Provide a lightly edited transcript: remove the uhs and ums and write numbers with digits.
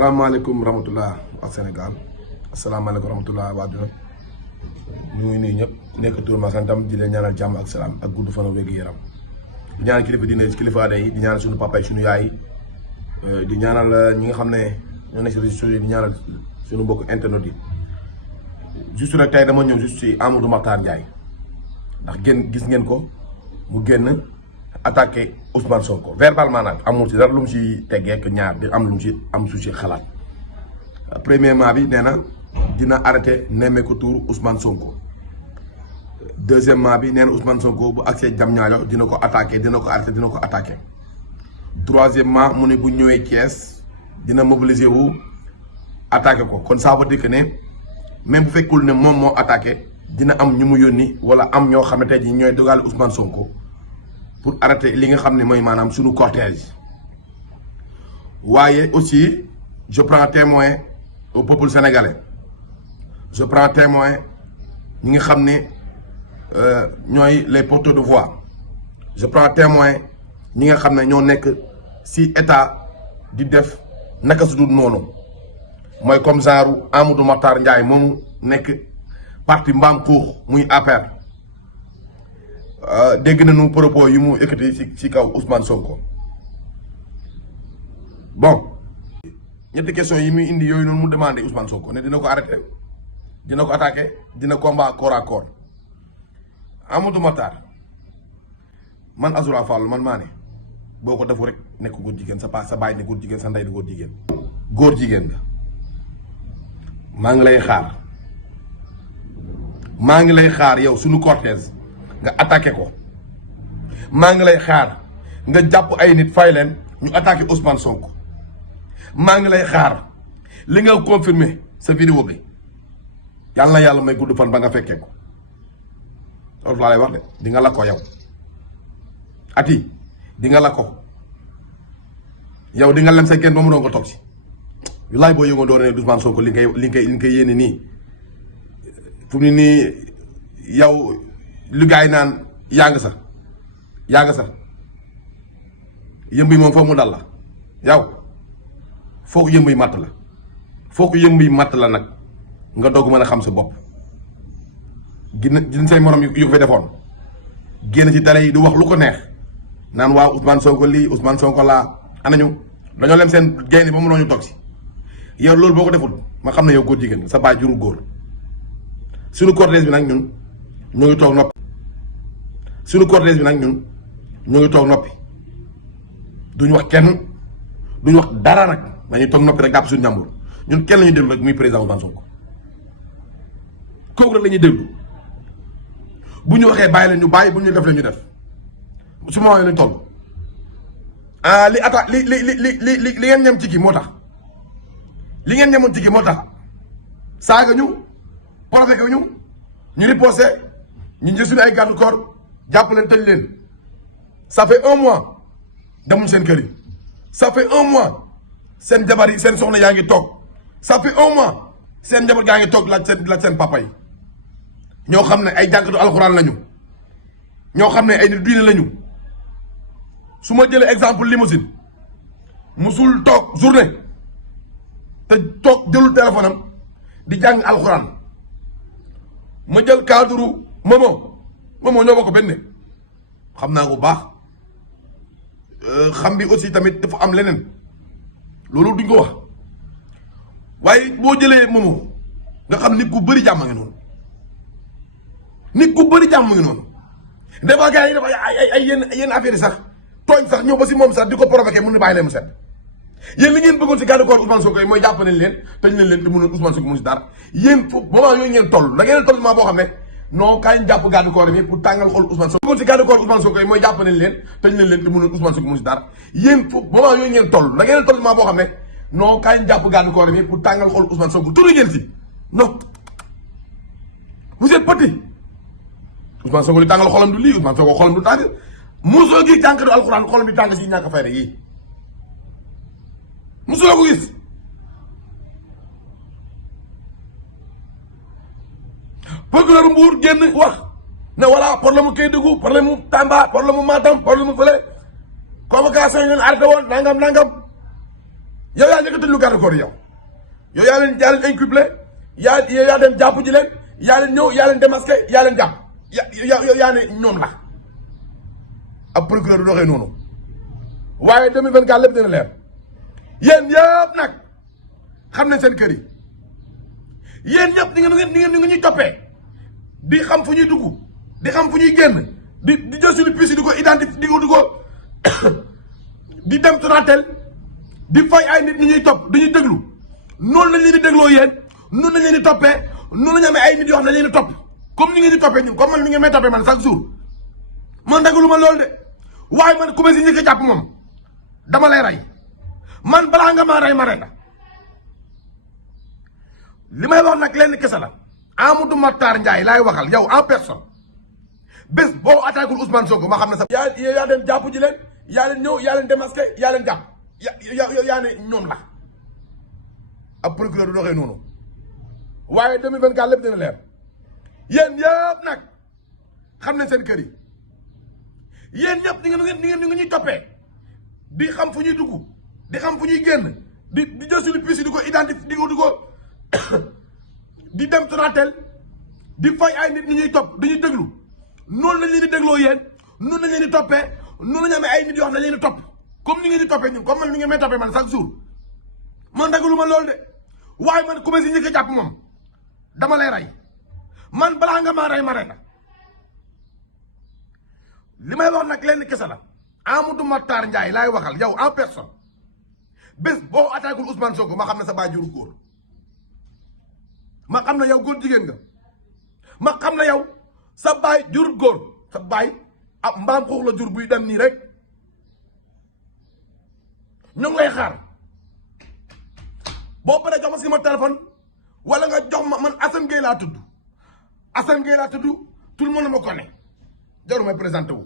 salaamaaleykum rahmatullah ak Sénégal asalaamaaleykum rahmatullah waa dina ñu ngi nuyu ñëpp nekk tur ma santam di leen ñaanal jàmm ak salaam ak gudd fan ak wér gu yaram di ñaanal kilifa diine kilifa aada yi di ñaanal suñu papa yi suñu yaay yi di ñaanal ñi nga xam ne ñoo nekk si réseaux sociaux yi di ñaanal suñu mbokk internet yi juste rek tey dama ñëw juste si Amadou Mahtar Ndiaye ndax gis ngeen ko mu génn attaqué Ousmane Sonko verbalement nag amul ci dara lu mu ci teggee ak ñaar di am lu mu ci am su ci xalaat premièrement bi nee na dina arrêté nemmeeku tour Ousmane Sonko deuxièmement bi nee na Ousmane Sonko bu accès Diamniadio dina ko attaqué dina ko arrêté dina ko attaqué troisièmement mu ne bu ñëwee Thiès dina mobiliser wu attaqué ko kon ça veut dire que ne même bu fekkul ne moom moo attaqué dina am ñu mu yónni wala am ñoo xamante ji ñooy dogal Ousmane Sonko pour arrêter li nga xam ne mooy maanaam suñu cortège waaye aussi je prends témoin au peuple sénégalais je prends témoin ñi nga xam ne ñooy les porteurs de voix je prends témoin ñi nga xam ne ñoo nekk si état di def naka su dul noonu mooy comme genre Amadou Mahtar Ndiaye moomu nekk parti mbaam xuux muy APR dégg nañu propos yu mu ekkati ci kaw Ousmane Sonko bon ñetti question yi muy indi yooyu noonu mu demandé Ousmane Sonko ne dina ko arrêté dina ko attaqué dina combat corps à corps Amadou Mahtar man Azoura Fall man maa ne boo ko defu rek nekk góor jigéen sa baay ne góor jigéen sa ndey ne góor jigéen góor jigéen nga maa ngi lay xaar yow suñu cortège nga attaqué ko maa ngi lay xaar nga jàpp ay nit fay leen ñu attaqué Ousmane Sonko maa ngi lay xaar li nga confirmé sa vidéo bi yàlla na yàlla may gudd fan ba nga fekkee ko loolu laa lay wax de di nga la ko yow ati di nga la ko yow di nga lem sa kenn ba mu doon ko toog si laay boo yëngoon doon ne Ousmane Sonko li ngay yéene nii fu mu ne nii yow lu gaay naan yaa nga sax yëmb yi moom foog mu dal la yow foog yëmb yi matt la foog yëmb yi matt la nag nga doog mën a xam sa bopp gin say morom yu ko fi defoon génn ci télé yi di wax lu ko neex naan waaw Ousmane Sonko lii Ousmane Sonko laa anañu dañoo lem seen génn ba mu ñu toog si yow loolu boo ko deful ma xam ne yow góor jigéen sa baay jurul góor suñu cortège bi nag ñun ñu ngi toog noppi suñu cortège bi nag ñun ñu ngi toog noppi duñu wax kenn duñu wax dara nag dañuy toog noppi rek jàpp suñu njàmbur ñun kenn la ñuy déglu rek muy président Ousmane Sonko kooku rek la ñuy déglu bu ñu waxee bàyyi leen ñu bàyyi bu ñu def leen ñu def su ma waxee lañ toll li attaque li ngeen ñam ci kii moo tax li ngeen ñamoon ci kii moo tax saaga ñu provoqué ñu riposté ñu jël suñu ay garde corps jàpp leen tëj leen ça fait 1 mois demuñ seen kër yi ça fait 1 mois seen jabar yi seen soxna yaa ngi toog ça fait 1 mois seen jabar gaa ngi toog laaj seen papa yi ñoo xam ne ay jànkatu alxuraan lañu ñoo xam ne ay nit diine lañu su ma jëlee exemple limousine musul toog journée te toog jëlul téléphone am di jàng alxuraan ma jël cadre Momo ñoo bokk benn xam naa ko bu baax xam bi aussi tamit dafa am leneen loolu duñ ko wax waaye boo jëlee Momo nga xam nit ku bëri jàmm ngi noonu nit ku bëri jàmm ngi noonu des fois gars yi dafa ay yenn affaire yi sax tooñ sax ñëw ba si moom sax di ko provoqué mun na bàyyi leen mu set yéen li ngeen bëggoon si garde corps Ousmane Sonko yi mooy jàpp nañ leen tëj nañ leen te mënul Ousmane Sonko mënu si dara yéen foofu moment yooyu ngeen toll da ngeen toll moment boo xam ne non kaay ñu jàpp garde corps bi pour tàngal xol Ousmane Sonko bëggoon si garde corps Ousmane Sonko yi mooy jàpp nañ leen tëj nañ leen te mënul Ousmane Sonko mënu si dara yéen foofu moment yooyu ngeen toll da ngeen toll moment boo xam ne non kaay ñu jàpp garde corps bi pour tàngal xol Ousmane Sonko turu ngeen si non vous êtes petit Ousmane Sonko li tàngal xolam du lii Ousmane Sonko xolam du tàng mosoo gi jànkatu alxuraan xolam bi tàng si ñàkk fayda yii mosuloo ko gis procureur Mbour génn wax ne voilà problème mu Kédougou problème mu Tamba problème mu Matam problème mu fële convocation yi leen arrêté woon nangam yow yaa njëkk a tëj lu garde corps yow yaa leen inculpé yaa dem jàpp ji leen yaa leen ñëw yaa leen démasqué yaa leen jàpp yaa ne ñoom la ab procureur du doxee noonu waaye 2024 lépp dina leer yéen yëpp nag xam nañ seen kër yi yéen ñëpp di ngeen ñuy toppee di xam fu ñuy dugg di xam fu ñuy génn di jël suñu puce di ko identifier di ko di dem Sonatel di fay ay nit ñi ñuy topp dañuy déglu noonu lañ leen di dégloo yéen noonu lañ leen di toppee noonu la ñu amee ay nit yoo xam ne leen di topp comme ni ngeen di toppee ñun comme man ni ngeen may toppee man chaque jour man dagalu ma loolu de waaye man ku ma si njëkk a jàpp moom dama lay rey man balaa nga maa rey ma rey la li may wax nag lenn kese la Amadou Makhtar Ndiaye laay waxal yow en personne bés boo attaqué Ousmane Sonko ma xam ne sax yaa dem jàpp ji leen yaa leen ñëw yaa leen démasqué yaa leen jàpp yaa ne ñoom la ab procureur du doxee noonu waaye 2024 lépp dina leer yéen yëpp nag xam nañ seen kër yi yéen ñëpp di ngeen ñuy toppee di xam fu ñuy dugg di xam fu ñuy génn di jël suñu puce di ko identifier di ko di dem Sonatel di fay ay nit ñi ñuy topp dañuy déglu noonu lañ leen di dégloo yéen noonu lañ leen di toppee noonu la ñu amee ay nit yoo xam ne leen di topp comme ni ngeen di toppee ñun comme man ni ngeen may toppee man chaque jour man dagalu ma loolu de waaye man ku ma si njëkk a jàpp moom dama lay rey man balaa nga maa rey ma rey la li may wax nag lenn kese la Amadou Makhtar Ndiaye laay waxal yow en personne bés boo attaqué Ousmane Sonko ma xam ne sa baay juru góor ma xam ne yow góor jigéen nga ma xam ne yow sa baay jurut góor sa baay ab mbaam xuux la jur buy dem nii rek ñu ngi lay xaar boo paree jox ma si ma téléphone wala nga jox ma man Assane Gueye laa tudd tout le monde ma connaît jarul may présenté wu